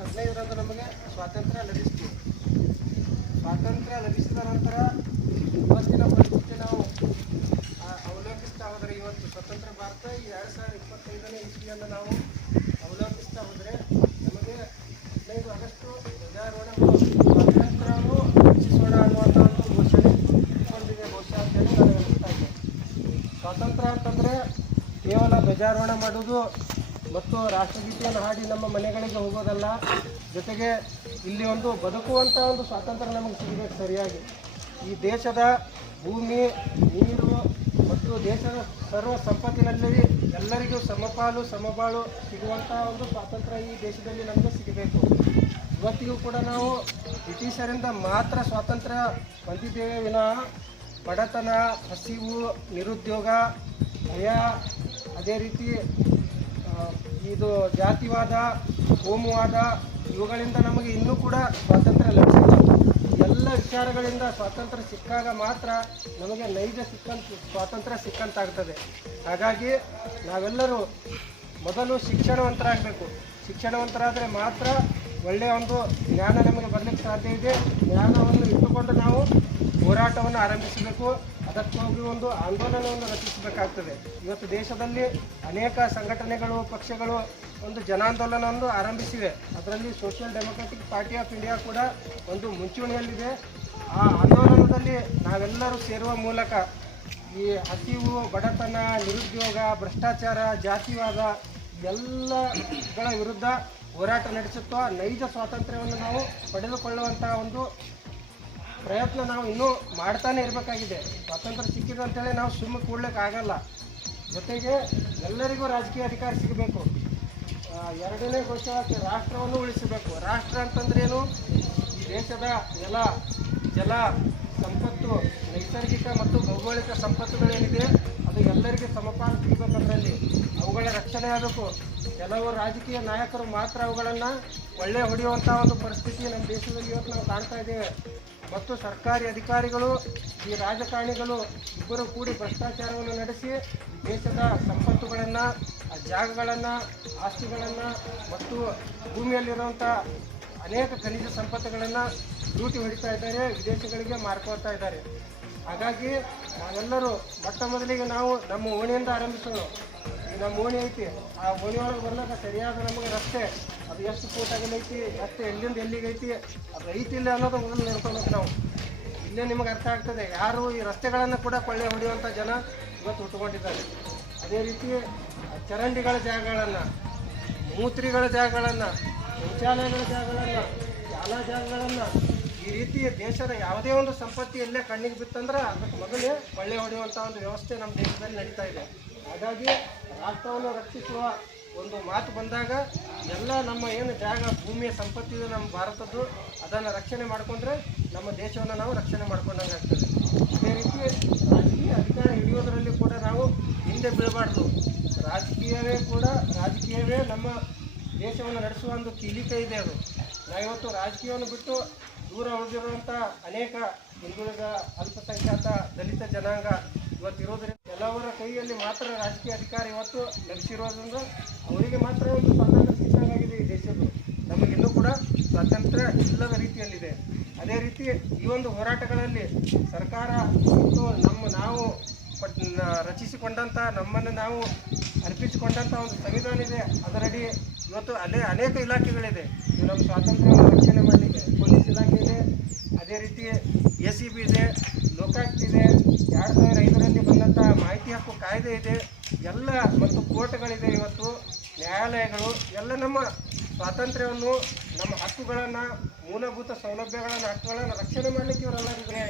August 15ರಂದು ನಮಗೆ ಸ್ವಾತಂತ್ರ್ಯ ಲಭಿಸಿತು. ಸ್ವಾತಂತ್ರ್ಯ ಲಭಿಸಿದ ನಂತರ ಇವತ್ತಿನ ಪರಿಸ್ಥಿತಿ ನಾವು ಅವಲೋಕಿಸ್ತಾ ಹೋದರೆ, ಇವತ್ತು ಸ್ವತಂತ್ರ ಭಾರತ ಈ 2025ನೇ ಇಸ್ವಿಯನ್ನು ನಾವು ಅವಲೋಕಿಸ್ತಾ ಹೋದರೆ ನಮಗೆ 15 ಆಗಸ್ಟ್ ಧ್ವಜಾರೋಹಣ ಸ್ವಾತಂತ್ರ್ಯವನ್ನು ರಕ್ಷಿಸೋಣ ಅನ್ನುವಂಥ ಒಂದು ಘೋಷಣೆ ಇಟ್ಕೊಂಡಿದೆ ಬಹುಶಃ ಅಂತೇಳಿ ನಾನು ಹೇಳ್ತಾ ಇದ್ದೆ. ಸ್ವಾತಂತ್ರ್ಯ ಅಂತಂದರೆ ಕೇವಲ ಧ್ವಜಾರೋಹಣ ಮಾಡೋದು ಮತ್ತು ರಾಷ್ಟ್ರಗೀತೆಯನ್ನು ಹಾಡಿ ನಮ್ಮ ಮನೆಗಳಿಗೆ ಹೋಗೋದಲ್ಲ, ಜೊತೆಗೆ ಇಲ್ಲಿ ಒಂದು ಬದುಕುವಂಥ ಒಂದು ಸ್ವಾತಂತ್ರ್ಯ ನಮಗೆ ಸಿಗಬೇಕು ಸರಿಯಾಗಿ. ಈ ದೇಶದ ಭೂಮಿ, ನೀರು ಮತ್ತು ದೇಶದ ಸರ್ವ ಸಂಪತ್ತಿನಲ್ಲಿ ಎಲ್ಲರಿಗೂ ಸಮಪಾಲು ಸಮಬಾಳು ಸಿಗುವಂಥ ಒಂದು ಸ್ವಾತಂತ್ರ್ಯ ಈ ದೇಶದಲ್ಲಿ ನಮಗೆ ಸಿಗಬೇಕು. ಇವತ್ತಿಗೂ ಕೂಡ ನಾವು ಬ್ರಿಟಿಷರಿಂದ ಮಾತ್ರ ಸ್ವಾತಂತ್ರ್ಯ ಹೊಂದಿದ್ದೇವೆ ವಿನಃ ಬಡತನ, ಹಸಿವು, ನಿರುದ್ಯೋಗ, ಭಯ, ಅದೇ ರೀತಿ ಇದು ಜಾತಿವಾದ, ಕೋಮುವಾದ ಇವುಗಳಿಂದ ನಮಗೆ ಇನ್ನೂ ಕೂಡ ಸ್ವಾತಂತ್ರ್ಯ ಲಭಿಸಿಲ್ಲ. ಎಲ್ಲ ವಿಚಾರಗಳಿಂದ ಸ್ವಾತಂತ್ರ್ಯ ಸಿಕ್ಕಾಗ ಮಾತ್ರ ನಮಗೆ ನೈಜ ಸ್ವಾತಂತ್ರ್ಯ ಸಿಕ್ಕಂತಾಗ್ತದೆ. ಹಾಗಾಗಿ ನಾವೆಲ್ಲರೂ ಮೊದಲು ಶಿಕ್ಷಣವಂತರಾಗಬೇಕು. ಶಿಕ್ಷಣವಂತರಾದರೆ ಮಾತ್ರ ಒಳ್ಳೆಯ ಒಂದು ಜ್ಞಾನ ನಮಗೆ ಬರಲಿಕ್ಕೆ ಸಾಧ್ಯ ಇದೆ. ಜ್ಞಾನವನ್ನು ಇಟ್ಟುಕೊಂಡು ನಾವು ಹೋರಾಟವನ್ನು ಆರಂಭಿಸಬೇಕು. ಅದಕ್ಕಾಗಿ ಒಂದು ಆಂದೋಲನವನ್ನು ರಚಿಸಬೇಕಾಗ್ತದೆ. ಇವತ್ತು ದೇಶದಲ್ಲಿ ಅನೇಕ ಸಂಘಟನೆಗಳು, ಪಕ್ಷಗಳು ಒಂದು ಜನಾಂದೋಲನವನ್ನು ಆರಂಭಿಸಿವೆ. ಅದರಲ್ಲಿ social democratic party of India ಕೂಡ ಒಂದು ಮುಂಚೂಣಿಯಲ್ಲಿದೆ. ಆ ಆಂದೋಲನದಲ್ಲಿ ನಾವೆಲ್ಲರೂ ಸೇರುವ ಮೂಲಕ ಈ ಹಸಿವು, ಬಡತನ, ನಿರುದ್ಯೋಗ, ಭ್ರಷ್ಟಾಚಾರ, ಜಾತಿವಾದ ಎಲ್ಲಗಳ ವಿರುದ್ಧ ಹೋರಾಟ ನಡೆಸುತ್ತಾ ನೈಜ ಸ್ವಾತಂತ್ರ್ಯವನ್ನು ನಾವು ಪಡೆದುಕೊಳ್ಳುವಂಥ ಒಂದು ಪ್ರಯತ್ನ ನಾವು ಇನ್ನೂ ಮಾಡ್ತಾನೆ ಇರಬೇಕಾಗಿದೆ. ಸ್ವಾತಂತ್ರ್ಯ ಸಿಕ್ಕಿದೆ ಅಂತೇಳಿ ನಾವು ಸುಮ್ಮನೆ ಕೂಡ್ಲಿಕ್ಕಾಗಲ್ಲ. ಜೊತೆಗೆ ಎಲ್ಲರಿಗೂ ರಾಜಕೀಯ ಅಧಿಕಾರ ಸಿಗಬೇಕು. ಎರಡನೇ ಘೋಷವಾಕ್ಯ ರಾಷ್ಟ್ರವನ್ನು ಉಳಿಸಬೇಕು. ರಾಷ್ಟ್ರ ಅಂತಂದ್ರೇನು? ಈ ದೇಶದ ನೆಲ, ಜಲ, ಸಂಪತ್ತು, ನೈಸರ್ಗಿಕ ಮತ್ತು ಭೌಗೋಳಿಕ ಸಂಪತ್ತುಗಳೇನಿದೆ ಅದು ಎಲ್ಲರಿಗೂ ಸಮಪಾಲು ಸಿಗಬೇಕಂದ್ರಲ್ಲಿ ಅವುಗಳ ರಕ್ಷಣೆ ಆಗಬೇಕು. ಕೆಲವು ರಾಜಕೀಯ ನಾಯಕರು ಮಾತ್ರ ಅವುಗಳನ್ನು ಒಳ್ಳೆ ಹೊಡೆಯುವಂಥ ಒಂದು ಪರಿಸ್ಥಿತಿ ನಮ್ಮ ದೇಶದಲ್ಲಿ ಇವತ್ತು ನಾವು ಕಾಣ್ತಾ ಇದ್ದೇವೆ. ಮತ್ತು ಸರ್ಕಾರಿ ಅಧಿಕಾರಿಗಳು, ಈ ರಾಜಕಾರಣಿಗಳು ಇಬ್ಬರು ಕೂಡಿ ಭ್ರಷ್ಟಾಚಾರವನ್ನು ನಡೆಸಿ ದೇಶದ ಸಂಪತ್ತುಗಳನ್ನು, ಜಾಗಗಳನ್ನು, ಆಸ್ತಿಗಳನ್ನು ಮತ್ತು ಭೂಮಿಯಲ್ಲಿರುವಂಥ ಅನೇಕ ಖನಿಜ ಸಂಪತ್ತುಗಳನ್ನು ಲೂಟಿ ಹೊಡಿತಾ ಇದ್ದಾರೆ, ವಿದೇಶಗಳಿಗೆ ಮಾರ್ಕೊಳ್ತಾ ಇದ್ದಾರೆ. ಹಾಗಾಗಿ ನಾವೆಲ್ಲರೂ ಮೊಟ್ಟ ಮೊದಲಿಗೆ ನಾವು ನಮ್ಮ ಓಣಿಯಿಂದ ಆರಂಭಿಸೋಣ. ನಮ್ಮ ಓಣಿ ಐತಿ, ಆ ಓಣಿಯೊಳಗೆ ಬರ್ಲಾಕ ಸರಿಯಾದ ನಮಗೆ ರಸ್ತೆ, ಅದು ಎಷ್ಟು ಫೂಟ್ ಆಗಲೈತಿ, ರಸ್ತೆ ಎಲ್ಲಿಂದ ಎಲ್ಲಿಗೈತಿ, ಅದು ಐತಿಲ್ಲ ಅನ್ನೋದು ಮೊದಲು ನೋಡ್ಕೊಬೇಕು ನಾವು. ಇಲ್ಲೇ ನಿಮಗೆ ಅರ್ಥ ಆಗ್ತದೆ ಯಾರು ಈ ರಸ್ತೆಗಳನ್ನು ಕೂಡ ಕೊಳ್ಳೆ ಹೊಡೆಯುವಂಥ ಜನ ಇವತ್ತು ಹುಟ್ಟುಕೊಂಡಿದ್ದಾರೆ. ಅದೇ ರೀತಿ ಚರಂಡಿಗಳ ಜಾಗಗಳನ್ನು, ಮೂತ್ರಿಗಳ ಜಾಗಗಳನ್ನು, ಶೌಚಾಲಯಗಳ ಜಾಗಗಳನ್ನು, ಶಾಲಾ ಜಾಗಗಳನ್ನು, ಈ ರೀತಿ ದೇಶದ ಯಾವುದೇ ಒಂದು ಸಂಪತ್ತಿ ಎಲ್ಲೇ ಕಣ್ಣಿಗೆ ಬಿತ್ತಂದ್ರೆ ಅದಕ್ಕೆ ಮೊದಲೇ ಕೊಳ್ಳೆ ಹೊಡೆಯುವಂಥ ಒಂದು ವ್ಯವಸ್ಥೆ ನಮ್ಮ ದೇಶದಲ್ಲಿ ನಡೀತಾ ಇದೆ. ಹಾಗಾಗಿ ರಾಷ್ಟ್ರವನ್ನು ರಕ್ಷಿಸುವ ಒಂದು ಮಾತು ಬಂದಾಗ ಎಲ್ಲ ನಮ್ಮ ಏನು ಜಾಗ, ಭೂಮಿಯ ಸಂಪತ್ತಿದೆ ನಮ್ಮ ಭಾರತದ್ದು, ಅದನ್ನು ರಕ್ಷಣೆ ಮಾಡಿಕೊಂಡ್ರೆ ನಮ್ಮ ದೇಶವನ್ನು ನಾವು ರಕ್ಷಣೆ ಮಾಡ್ಕೊಂಡಂಗೆ ಆಗ್ತದೆ. ಅದೇ ರೀತಿ ರಾಜಕೀಯ ಅಧಿಕಾರ ಹಿಡಿಯೋದರಲ್ಲಿ ಕೂಡ ನಾವು ಹಿಂದೆ ಬೀಳಬಾರ್ದು. ರಾಜಕೀಯವೇ ನಮ್ಮ ದೇಶವನ್ನು ನಡೆಸುವ ಒಂದು ಕೀಲಿಕೆ ಇದೆ. ಅದು ನಾವಿವತ್ತು ರಾಜಕೀಯವನ್ನು ಬಿಟ್ಟು ದೂರ ಉಳಿದಿರುವಂಥ ಅನೇಕ ಹಿಂದುಳಿದ, ಅಲ್ಪಸಂಖ್ಯಾತ, ದಲಿತ ಜನಾಂಗ ಇವತ್ತಿರೋದ್ರಿಂದ ಕೆಲವರ ಕೈಯಲ್ಲಿ ಮಾತ್ರ ರಾಜಕೀಯ ಅಧಿಕಾರ ಇವತ್ತು ಲಭಿಸಿರೋದ್ರಿಂದ ಅವರಿಗೆ ಮಾತ್ರ ಒಂದು ಸ್ವಾತಂತ್ರ್ಯ ಸಿಕ್ಕಂಗಾಗಿದೆ ಈ ದೇಶದ್ದು. ನಮಗಿನ್ನೂ ಕೂಡ ಸ್ವಾತಂತ್ರ್ಯ ಇಲ್ಲದ ರೀತಿಯಲ್ಲಿದೆ. ಅದೇ ರೀತಿ ಈ ಒಂದು ಹೋರಾಟಗಳಲ್ಲಿ ಸರ್ಕಾರ ಮತ್ತು ನಾವು ರಚಿಸಿಕೊಂಡಂಥ, ನಮ್ಮನ್ನು ನಾವು ಅರ್ಪಿಸಿಕೊಂಡಂಥ ಒಂದು ಸಂವಿಧಾನ ಇದೆ. ಅದರಡಿ ಇವತ್ತು ಅನೇಕ ಇಲಾಖೆಗಳಿದೆ. ನಮ್ಮ ಸ್ವಾತಂತ್ರ್ಯವನ್ನು ರಕ್ಷಣೆ ಮಾಡಲಿಕ್ಕೆ ಪೊಲೀಸ್ ಇಲಾಖೆ ಇದೆ, ಅದೇ ರೀತಿ ACB ಇದೆ, ಲೋಕಾಯುಕ್ತ ಇದೆ, 2005ರಲ್ಲಿ ಬಂದಂಥ ಮಾಹಿತಿ ಹಕ್ಕು ಕಾಯ್ದೆ ಇದೆ, ಎಲ್ಲ ಮತ್ತು ಕೋರ್ಟ್ಗಳಿದೆ, ಇವತ್ತು ನ್ಯಾಯಾಲಯಗಳು ಎಲ್ಲ ನಮ್ಮ ಸ್ವಾತಂತ್ರ್ಯವನ್ನು, ನಮ್ಮ ಹಕ್ಕುಗಳನ್ನು, ಮೂಲಭೂತ ಸೌಲಭ್ಯಗಳನ್ನು, ಹಕ್ಕುಗಳನ್ನು ರಕ್ಷಣೆ ಮಾಡಲಿಕ್ಕೆ ಇವರೆಲ್ಲರಿಗೂ